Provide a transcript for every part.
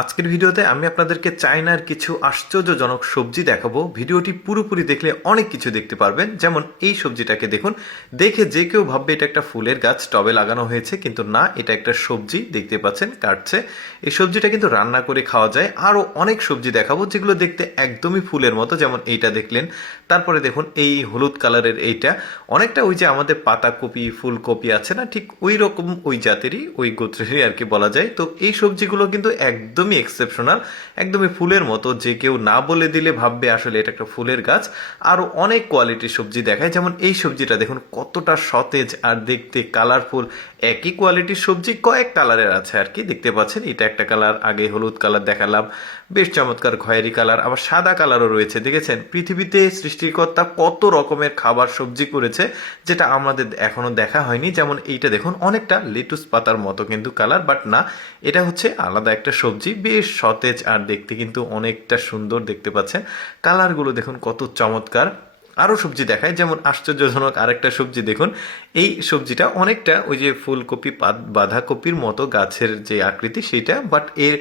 আজকের ভিডিওতে আমি আপনাদেরকে চায়নার কিছু আশ্চর্যজনক সবজি দেখাবো। ভিডিওটি পুরোপুরি দেখলে অনেক কিছু দেখতে পারবেন। যেমন এই সবজিটাকে দেখুন। দেখে যে কেউ ভাববে এটা একটা ফুলের গাছ, টবে লাগানো হয়েছে, কিন্তু না, এটা একটা সবজি, দেখতে পাচ্ছেন, কাটছে। এই সবজিটা কিন্তু রান্না করে খাওয়া যায়। আরও অনেক সবজি দেখাবো, যেগুলো দেখতে একদমই ফুলের মতো। যেমন এইটা দেখলেন। তারপরে দেখুন, এই হলুদ কালারের এইটা। অনেকটা ওই যে আমাদের পাতাকপি, ফুলকপি আছে না, ঠিক ওই রকম ওই জাতেরই, ওই গোত্রেরই আর কি বলা যায়। তো এই সবজিগুলো কিন্তু একদমই এক্সেপশনাল একদমই ফুলের মতো। যে কেউ না বলে দিলে ভাববে আসলে এটা একটা ফুলের গাছ। আরও অনেক কোয়ালিটির সবজি দেখায়। যেমন এই সবজিটা দেখুন, কতটা সতেজ আর দেখতে কালারফুল একই কোয়ালিটির সবজি কয়েক কালারের আছে আর কি, দেখতে পাচ্ছেন? এটা একটা কালার আগে হলুদ কালার দেখালাম। বেশ চমৎকার খয়েরি কালার আবার সাদা কালারও রয়েছে, দেখেছেন? পৃথিবীতে সৃষ্টিকর্তা কত রকমের খাবার সবজি করেছে, যেটা আমাদের এখনও দেখা হয়নি। যেমন এইটা দেখুন, অনেকটা লেটুস পাতার মতো কিন্তু কালার বাট না, এটা হচ্ছে আলাদা একটা সবজি। বেশ সতেজ আর দেখতে কিন্তু অনেকটা সুন্দর দেখতে পাচ্ছেন। কালারগুলো দেখুন কত চমৎকার। আরও সবজি দেখায়। যেমন আশ্চর্যজনক আরেকটা সবজি দেখুন। এই সবজিটা অনেকটা ওই যে ফুলকপি বাঁধাকপির মতো গাছের যে আকৃতি সেটা বাট এর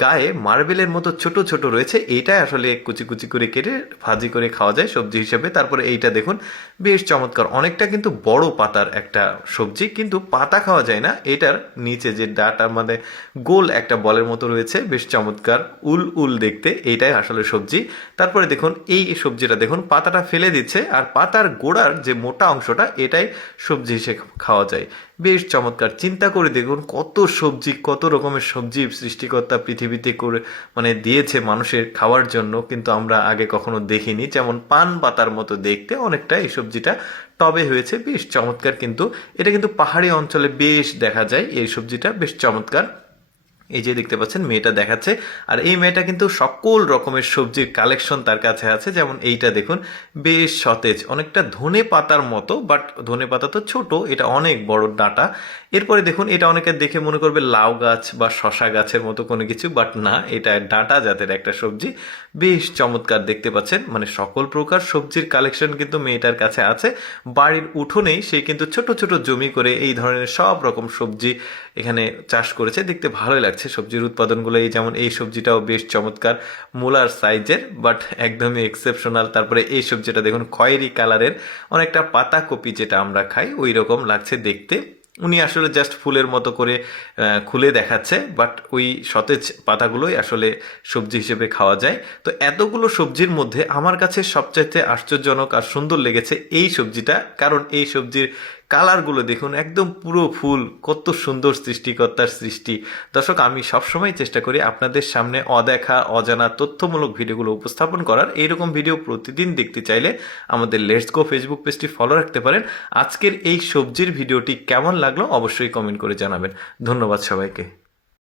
গায়ে মার্বেলের মতো ছোট ছোট রয়েছে। এইটাই আসলে কুচি কুচি করে কেটে ভাজি করে খাওয়া যায় সবজি হিসেবে। তারপরে এইটা দেখুন, বেশ চমৎকার। অনেকটা কিন্তু বড় পাতার একটা সবজি, কিন্তু পাতা খাওয়া যায় না। এটার নিচে যে ডাটা মানে গোল একটা বলের মতো রয়েছে, বেশ চমৎকার। উল উল দেখতে এইটাই আসলে সবজি। তারপরে দেখুন, এই সবজিটা দেখুন, পাতাটা ফেলে দিচ্ছে আর পাতার গোড়ার যে মোটা অংশটা, এটাই সবজি হিসেবে খাওয়া যায়। বেশ চমৎকার। চিন্তা করে দেখুন কত সবজি, কত রকমের সবজি সৃষ্টিকর্তা পৃথিবীতে করে মানে দিয়েছে মানুষের খাওয়ার জন্য, কিন্তু আমরা আগে কখনো দেখিনি। যেমন পান পাতার মতো দেখতে অনেকটা এই সবজিটা টবে হয়েছে, বেশ চমৎকার। কিন্তু এটা কিন্তু পাহাড়ি অঞ্চলে বেশ দেখা যায়, এই সবজিটা বেশ চমৎকার। এই যে দেখতে পাচ্ছেন, মেয়েটা দেখাচ্ছে। আর এই মেয়েটা কিন্তু সকল রকমের সবজির কালেকশন তার কাছে আছে। যেমন এইটা দেখুন, বেশ সতেজ, অনেকটা ধনে পাতার মতো বাট ধনে পাতা তো ছোট, এটা অনেক বড় ডাঁটা। এরপরে দেখুন, এটা অনেকে দেখে মনে করবে লাউ গাছ বা শশা গাছের মতো কোনো কিছু বাট না, এটা ডাঁটা জাতের একটা সবজি। বেশ চমৎকার দেখতে পাচ্ছেন মানে সকল প্রকার সবজির কালেকশন কিন্তু মেয়েটার কাছে আছে। বাড়ির উঠোনেই সে কিন্তু ছোট ছোট জমি করে এই ধরনের সব রকম সবজি এখানে চাষ করেছে। দেখতে ভালোই লাগছে। সবজির উৎপাদনগুলো। এই যেমন এই সবজিটাও বেশ চমৎকার, মূলার সাইজের বাট একদমই এক্সেপশনাল তারপরে এই সবজিটা দেখুন, খয়েরি কালারের, অনেকটা পাতাকপি যেটা আমরা খাই ওই রকম লাগছে দেখতে। উনি আসলে জাস্ট ফুলের মতো করে খুলে দেখাচ্ছে বাট ওই সতেজ পাতাগুলোই আসলে সবজি হিসেবে খাওয়া যায়। তো এতগুলো সবজির মধ্যে আমার কাছে সবচাইতে আশ্চর্যজনক আর সুন্দর লেগেছে এই সবজিটা, কারণ এই সবজির কালারগুলো দেখুন, একদম পুরো ফুল, কত সুন্দর সৃষ্টিকর্তার সৃষ্টি। দর্শক, আমি সবসময় চেষ্টা করি আপনাদের সামনে অদেখা, অজানা, তথ্যমূলক ভিডিওগুলো উপস্থাপন করার। এইরকম ভিডিও প্রতিদিন দেখতে চাইলে আমাদের লেটস গো ফেসবুক পেজটি ফলো রাখতে পারেন। আজকের এই সবজির ভিডিওটি কেমন লাগল অবশ্যই কমেন্ট করে জানাবেন। ধন্যবাদ সবাইকে।